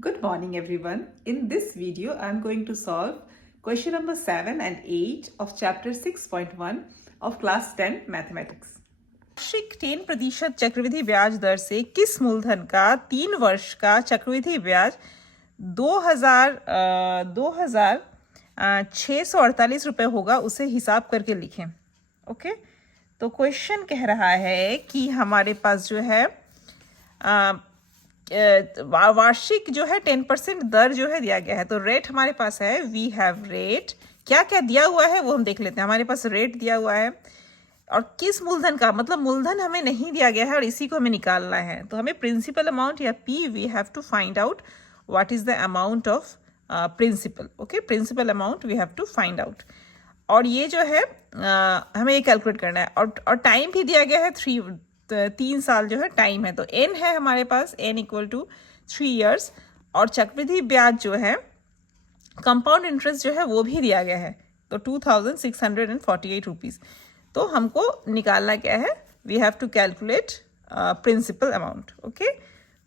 Good morning everyone. In this video I am going to solve question number 7 and 8 of chapter 6.1 of class 10 mathematics. वार्षिक 10% चक्रवृद्धि ब्याज दर से किस मूलधन का 3 वर्ष का चक्रवृद्धि ब्याज 2,648 रुपये होगा, उसे हिसाब करके लिखें। ओके, तो क्वेश्चन कह रहा है कि हमारे पास जो है वार्षिक जो है 10% दर जो है दिया गया है। तो रेट हमारे पास है, वी हैव रेट। क्या क्या दिया हुआ है वो हम देख लेते हैं। हमारे पास रेट दिया हुआ है और किस मूलधन का, मतलब मूलधन हमें नहीं दिया गया है और इसी को हमें निकालना है। तो हमें प्रिंसिपल अमाउंट या P, we have to find out what is the amount of principal. Okay, principal amount we have to find out. और ये जो है हमें ये कैलकुलेट करना है और टाइम भी दिया गया है 3 साल जो है टाइम है। तो n है हमारे पास, n इक्वल टू 3 ईयर्स। और चक्रवृद्धि ब्याज जो है, कंपाउंड इंटरेस्ट जो है वो भी दिया गया है, तो 2,648 रुपीज़। तो हमको निकालना क्या है, we have to calculate principal amount. Okay,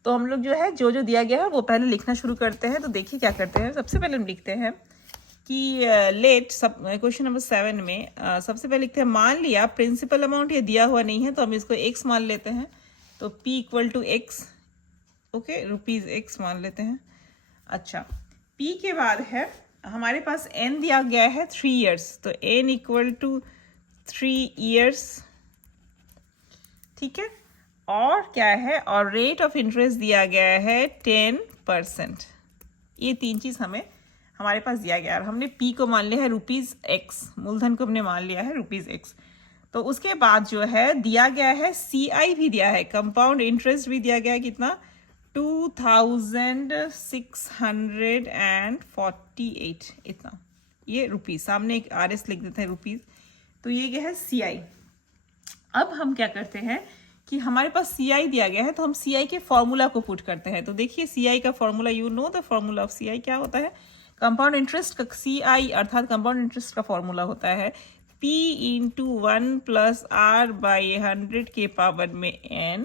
तो हम लोग जो है जो दिया गया है वो पहले लिखना शुरू करते हैं। तो देखिए क्या करते हैं। सबसे पहले हम लिखते हैं कि लेट सब क्वेश्चन नंबर 7 में सबसे पहले लिखते हैं, मान लिया प्रिंसिपल अमाउंट ये दिया हुआ नहीं है तो हम इसको x मान लेते हैं। तो p equal to x, okay, rupees x मान लेते हैं। अच्छा, p के बाद है हमारे पास n दिया गया है 3 ईयर्स, तो n इक्वल टू 3 ईयर्स। ठीक है, और क्या है, और रेट ऑफ इंटरेस्ट दिया गया है 10%। ये 3 चीज़ हमारे पास दिया गया है। हमने p को मान लिया है रुपीज़ x, मूलधन को हमने मान लिया है रुपीज़ x। तो उसके बाद जो है दिया गया है CI भी दिया है, कंपाउंड इंटरेस्ट भी दिया गया है, कितना 2,648 इतना, ये रुपीज़, सामने एक RS लिख देते हैं रुपीज़। तो ये क्या है CI। अब हम क्या करते हैं कि हमारे पास CI दिया गया है तो हम CI के फॉर्मूला को पुट करते हैं। तो देखिए CI का formula, you know the formula of CI क्या होता है। कंपाउंड इंटरेस्ट का CI अर्थात कंपाउंड इंटरेस्ट का फॉर्मूला होता है P into 1 plus R by 100 के पावर में n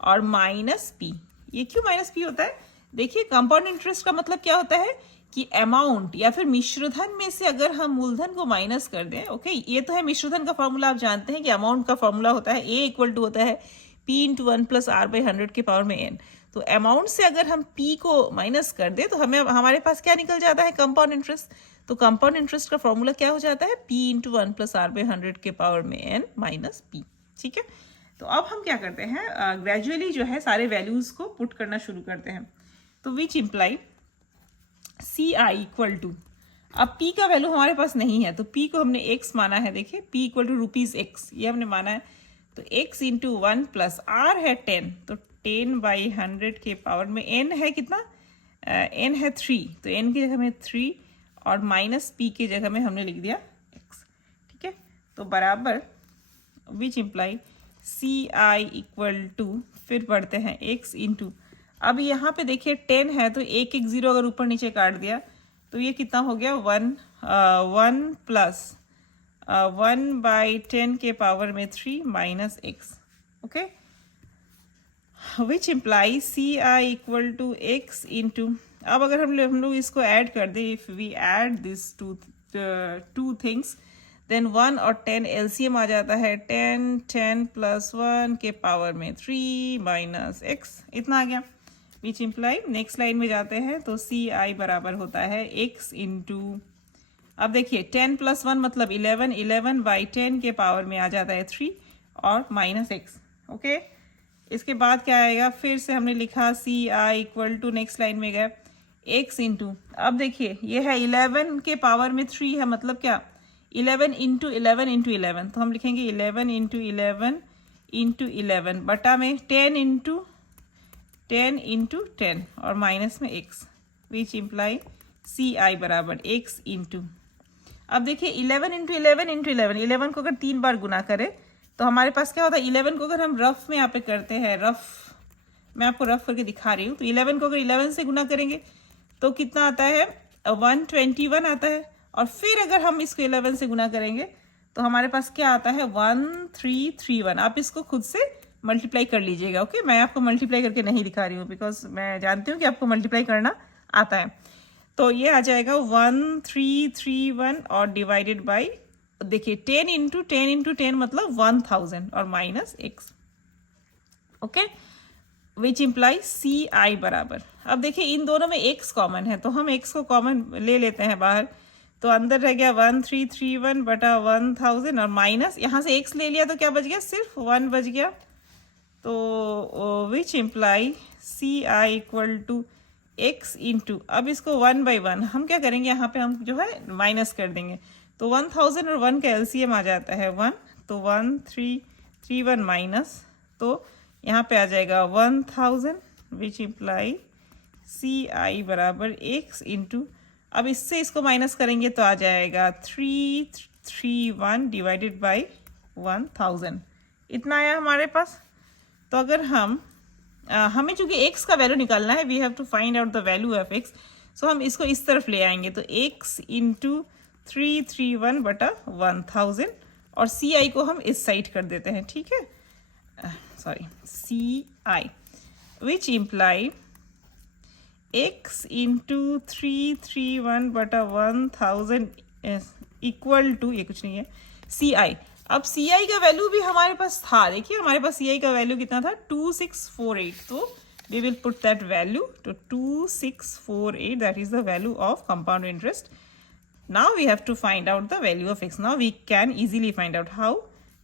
और माइनस P। ये क्यों माइनस P होता है? देखिए कंपाउंड इंटरेस्ट का मतलब क्या होता है कि अमाउंट या फिर मिश्रधन में से अगर हम मूलधन को माइनस कर दें। ओके, ये तो है मिश्रधन का फॉर्मूला, आप जानते हैं कि अमाउंट का फॉर्मूला होता है A इक्वल टू होता है P into 1 plus R by 100 के पावर में n। तो अमाउंट से अगर हम P को माइनस कर दें तो हमारे पास क्या निकल जाता है, कंपाउंड इंटरेस्ट। तो कंपाउंड इंटरेस्ट का फॉर्मूला क्या हो जाता है, P into 1 plus R by 100 के पावर में n माइनस P। ठीक है, तो अब हम क्या करते हैं, ग्रेजुअली जो है सारे वैल्यूज को पुट करना शुरू करते हैं। तो which imply CI equal to, अब P का वैल्यू हमारे पास नहीं है तो P को हमने x माना है। देखिए P equal to rupees x, ये हमने माना है। तो x इंटू 1 प्लस R है 10, तो 10 बाई 100 के पावर में n है कितना, n है 3, तो n की जगह में 3 और माइनस P की जगह में हमने लिख दिया x। ठीक है, तो बराबर विच इम्प्लाई CI इक्वल टू, फिर पढ़ते हैं x इंटू, अब यहाँ पे देखिए 10 है तो एक 0 अगर ऊपर नीचे काट दिया तो ये कितना हो गया, 1 प्लस 1 बाई 10 के पावर में 3 minus x। Okay, which imply CI equal to x into, अब अगर हम लोग इसको ऐड कर दें, if we add this two things then 1 और 10 LCM आ जाता है 10 प्लस 1 के पावर में 3 माइनस x, इतना आ गया। विच इम्प्लाई नेक्स्ट लाइन में जाते हैं तो CI बराबर होता है x इंटू, अब देखिए 10 प्लस 1 मतलब 11 बाई 10 के पावर में आ जाता है 3 और माइनस x। ओके, इसके बाद क्या आएगा, फिर से हमने लिखा CI equal to, next line में गए x इंटू, अब देखिए ये है 11 के पावर में 3 है, मतलब क्या 11 इंटू 11 इंटू 11, तो हम लिखेंगे 11 इंटू 11 इंटू 11 बटा में 10 इंटू 10 और माइनस में x, विच इम्प्लाई CI बराबर x इंटू, अब देखिए 11 इंटू 11 इंटू 11 को अगर 3 बार गुना करें तो हमारे पास क्या होता है, 11 को अगर हम रफ में यहाँ पे करते हैं, रफ मैं आपको रफ करके दिखा रही हूँ, तो 11 को अगर 11 से गुना करेंगे तो कितना आता है, 121 आता है। और फिर अगर हम इसको 11 से गुना करेंगे तो हमारे पास क्या आता है, 1331। आप इसको खुद से मल्टीप्लाई कर लीजिएगा। ओके, मैं आपको मल्टीप्लाई करके नहीं दिखा रही हूँ बिकॉज मैं जानती हूँ कि आपको मल्टीप्लाई करना आता है। तो ये आ जाएगा 1331 और डिवाइडेड बाई, देखिए 10 इंटू 10 मतलब 1000 और minus x, okay, which imply C आई बराबर। अब देखिए इन दोनों में x कॉमन है तो हम x को कॉमन ले लेते हैं बाहर, तो अंदर रह गया 1331 बटा 1000 और माइनस यहाँ से x ले लिया तो क्या बच गया, सिर्फ 1 बच गया। तो which imply C I equal to x into, अब इसको 1 बाई 1 हम क्या करेंगे, यहाँ पे हम जो है माइनस कर देंगे, तो 1000 और 1 का एलसीएम आ जाता है 1, तो 1331 माइनस, तो यहाँ पे आ जाएगा 1000 विच इम्प्लाई सी आई बराबर x इंटू, अब इससे इसको माइनस करेंगे तो आ जाएगा 331 डिवाइडेड बाई 1000, इतना आया हमारे पास। तो अगर हमें चूंकि x का वैल्यू निकालना है, we have to find out the value of x, so हम इसको इस तरफ ले आएंगे, तो x इंटू 331 बटा 1000 और सी आई को हम इस साइड कर देते हैं, ठीक है, सॉरी सी आई विच इम्प्लाई x इंटू 331 बटा 1000 इक्वल टू, ये कुछ नहीं है, सी आई। अब सी आई का वैल्यू भी हमारे पास था, देखिए हमारे पास सी आई का वैल्यू कितना था 2648, तो we will put that value तो 2648, that is the value of compound interest. Now we have to find out the value of x, now we can easily find out how,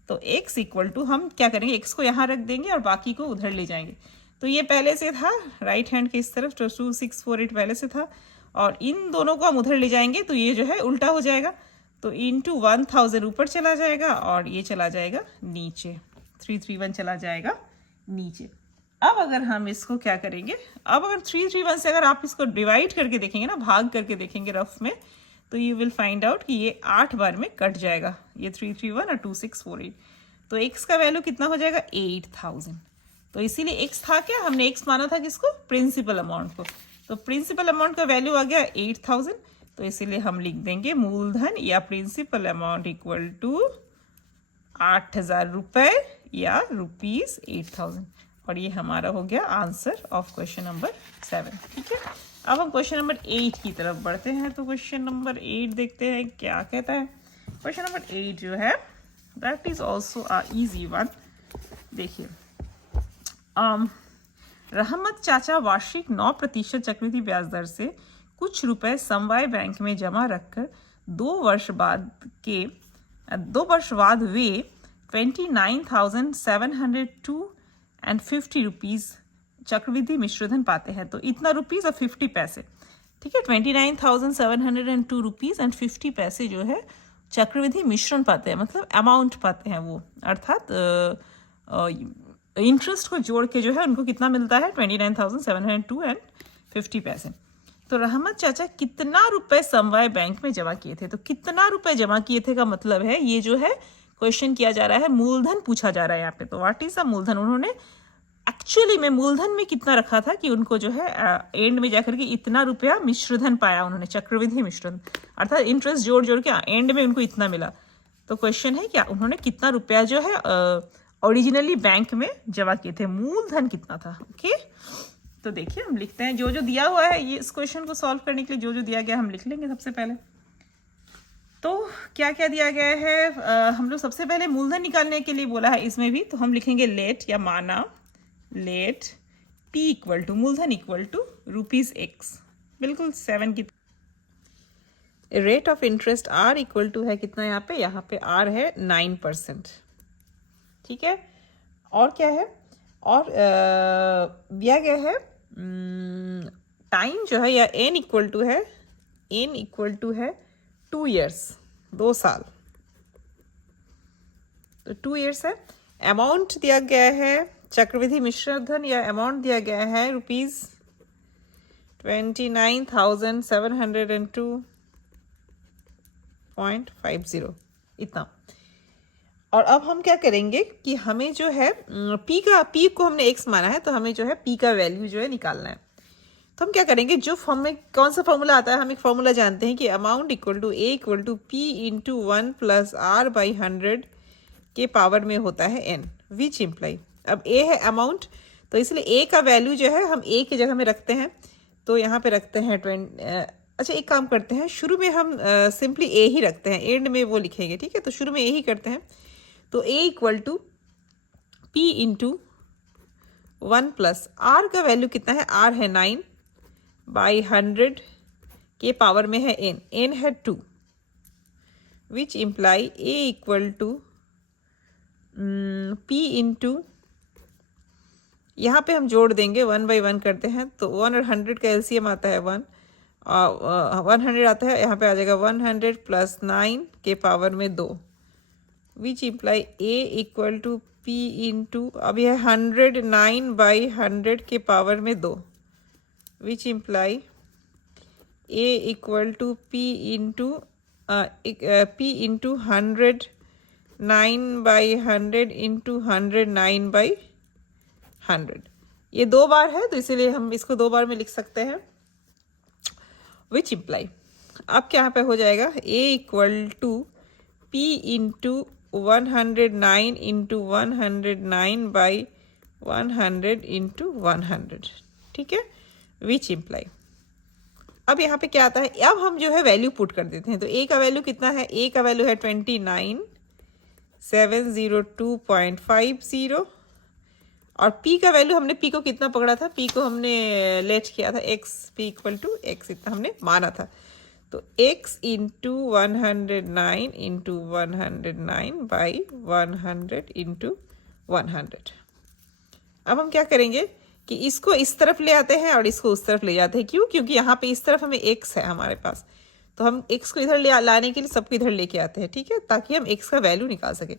तो x इक्वल टू हम क्या करेंगे, x को यहाँ रख देंगे और बाकी को उधर ले जाएंगे, तो ये पहले से था राइट हैंड के इस तरफ, तो 2648 पहले से था और इन दोनों को हम उधर ले जाएंगे तो ये जो है उल्टा हो जाएगा, तो इंटू 1000 ऊपर चला जाएगा और ये चला जाएगा नीचे, 331 चला जाएगा नीचे। अब अगर हम इसको क्या करेंगे, अब अगर 331 से अगर आप इसको डिवाइड करके देखेंगे ना, भाग करके देखेंगे रफ में, तो यू विल फाइंड आउट कि ये 8 बार में कट जाएगा, ये 331 और 2648, तो x का वैल्यू कितना हो जाएगा 8000। तो इसीलिए x था क्या, हमने x माना था किसको, प्रिंसिपल अमाउंट को, तो प्रिंसिपल अमाउंट का वैल्यू आ गया 8000, तो इसीलिए हम लिख देंगे मूलधन या प्रिंसिपल अमाउंट इक्वल टू 8000 रुपये या रुपीज 8000, और ये हमारा हो गया आंसर ऑफ क्वेश्चन नंबर 7, ठीक है। अब हम क्वेश्चन नंबर 8 की तरफ बढ़ते हैं, तो क्वेश्चन नंबर 8 देखते हैं क्या कहता है। क्वेश्चन नंबर 8 जो है that is also a easy one. देखिए रहमत चाचा वार्षिक 9% चक्रवृद्धि ब्याज दर से कुछ रुपए समवाय बैंक में जमा रखकर 2 वर्ष बाद वे 29,702.50 रुपीज़ चक्रवृद्धि मिश्रधन पाते हैं, तो इतना रुपीज़ और 50 पैसे, ठीक है, 29,702 रुपीज़ एंड 50 पैसे जो है चक्रवृद्धि मिश्रण पाते हैं, मतलब अमाउंट पाते हैं वो, अर्थात इंटरेस्ट को जोड़ के जो है उनको कितना मिलता है 29,702.50 पैसे। तो रहमत चाचा कितना रुपए समवाय बैंक में जमा किए थे, तो कितना रुपए जमा किए थे का मतलब है ये जो है क्वेश्चन किया जा रहा है, मूलधन पूछा जा रहा है यहाँ पे, तो व्हाट इज द मूलधन, उन्होंने एक्चुअली में मूलधन में कितना रखा था कि उनको जो है एंड में जाकर के इतना रुपया मिश्रधन पाया उन्होंने, चक्रवृद्धि मिश्रधन, अर्थात इंटरेस्ट जोड़ जोड़ के एंड में उनको इतना मिला। तो क्वेश्चन है क्या उन्होंने कितना रुपया जो है ओरिजिनली बैंक में जमा किए थे, मूलधन कितना था, ओके। तो देखिए हम लिखते हैं जो जो दिया हुआ है, ये इस क्वेश्चन को सॉल्व करने के लिए जो जो दिया गया हम लिख लेंगे सबसे पहले। तो क्या क्या दिया गया है, हम लोग सबसे पहले मूलधन निकालने के लिए बोला है इसमें भी, तो हम लिखेंगे लेट या माना लेट पी इक्वल टू मूलधन इक्वल टू रुपीज x, बिल्कुल 7 की। Rate of interest r equal to है कितना, यहाँ पे r है 9%, ठीक है। और क्या है, और दिया गया है टाइम जो है या n इक्वल टू है 2 years, 2 साल, तो 2 years है। अमाउंट दिया गया है चक्रवृद्धि मिश्रधन या अमाउंट दिया गया है रुपीज 29,702.50, इतना। और अब हम क्या करेंगे कि हमें जो है पी को हमने x माना है, तो हमें जो है पी का वैल्यू जो है निकालना है। तो हम क्या करेंगे, जो हमें कौन सा फॉर्मूला आता है, हम एक फॉर्मूला जानते हैं कि amount equal to A equal to P into 1 plus r by 100 के पावर में होता है n, विच इम्प्लाई, अब a है अमाउंट, तो इसलिए a का वैल्यू जो है हम a की जगह में रखते हैं, तो यहाँ पे रखते हैं अच्छा एक काम करते हैं, शुरू में हम सिंपली ए ही रखते हैं, एंड में वो लिखेंगे, ठीक है। तो शुरू में ए ही करते हैं। तो A equal to P into 1 plus R का वैल्यू कितना है, आर है 9 बाई 100 के पावर में है एन है 2, which imply A equal to P into, यहाँ पे हम जोड़ देंगे 1 बाई 1 करते हैं, तो 1 और 100 का एलसीएम आता है 1, 100 आता है, यहाँ पे आ जाएगा 100 प्लस 9 के पावर में 2, which imply A equal to P into, अब यह 109 बाई 100 के पावर में 2, which imply A equal to P into 109 by 100 into 109 by 100। ये 2 बार है तो इसीलिए हम इसको 2 बार में लिख सकते हैं, विच इम्प्लाई, अब क्या यहाँ पे हो जाएगा a equal to p into 109 into 109 by 100 into 100, ठीक है, विच इम्प्लाई। अब यहाँ पे क्या आता है, अब हम जो है वैल्यू पुट कर देते हैं। तो a का वैल्यू कितना है, a का वैल्यू है 29702.50, और p का वैल्यू हमने p को कितना पकड़ा था, p को हमने लेट किया था x, p equal to x इतना हमने माना था। तो x into 109 into 109 by 100 into 100। अब हम क्या करेंगे कि इसको इस तरफ ले आते हैं और इसको उस तरफ ले जाते हैं। क्यों? क्योंकि यहाँ पे इस तरफ हमें x है हमारे पास, तो हम x को इधर लाने के लिए सबको इधर लेके आते हैं, ठीक है, ताकि हम x का वैल्यू निकाल सके।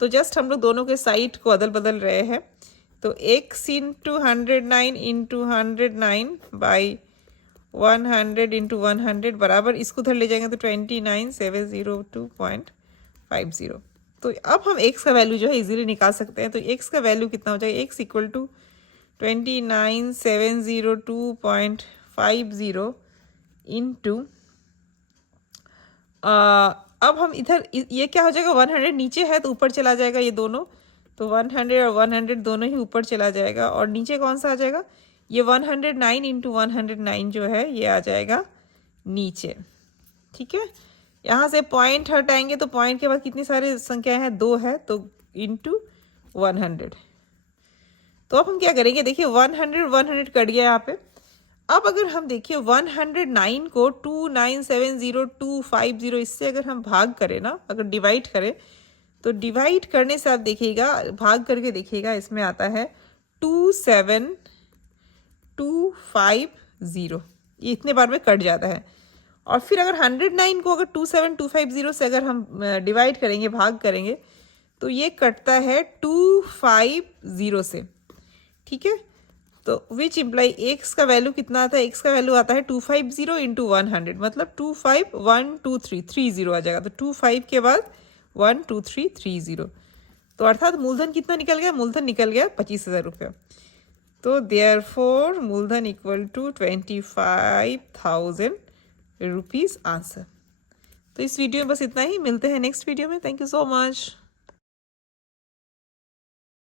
तो जस्ट हम लोग दोनों के साइड को अदल बदल रहे हैं। तो x into 109 into 109 by 100 into 100 बराबर, इसको उधर ले जाएंगे तो 29702.50। तो अब हम x का वैल्यू जो है इजीली निकाल सकते हैं। तो x का वैल्यू कितना हो जाएगा, x इक्वल टू 29702.50 इंटू, अब हम इधर ये क्या हो जाएगा, 100 नीचे है तो ऊपर चला जाएगा ये दोनों, तो 100 और 100 दोनों ही ऊपर चला जाएगा, और नीचे कौन सा आ जाएगा, ये 109 इंटू 109 जो है ये आ जाएगा नीचे, ठीक है। यहाँ से पॉइंट हटाएंगे तो पॉइंट के बाद कितनी सारी संख्याएं हैं, 2 है, तो इंटू 100। तो अब हम क्या करेंगे, देखिए 100 कट गया यहाँ पे। अब अगर हम देखिए 109 को 2970250 इससे अगर हम भाग करें ना, अगर डिवाइड करें, तो डिवाइड करने से आप देखिएगा, भाग करके देखिएगा, इसमें आता है 27250, ये इतने बार में कट जाता है। और फिर अगर 109 को अगर 27250 से अगर हम डिवाइड करेंगे, भाग करेंगे, तो ये कटता है 250 से, ठीक है। तो विच इम्प्लाई एक्स का वैल्यू कितना आता है, एक्स का वैल्यू आता है 250 इंटू 100, मतलब 2512330 आ जाएगा। तो 25 के बाद 12330, तो अर्थात मूलधन कितना निकल गया, मूलधन निकल गया 25,000 रुपये। तो देयरफॉर मूलधन इक्वल टू 25,000 रुपीज़ आंसर। तो इस वीडियो में बस इतना ही, मिलते हैं नेक्स्ट वीडियो में। Thank you so much.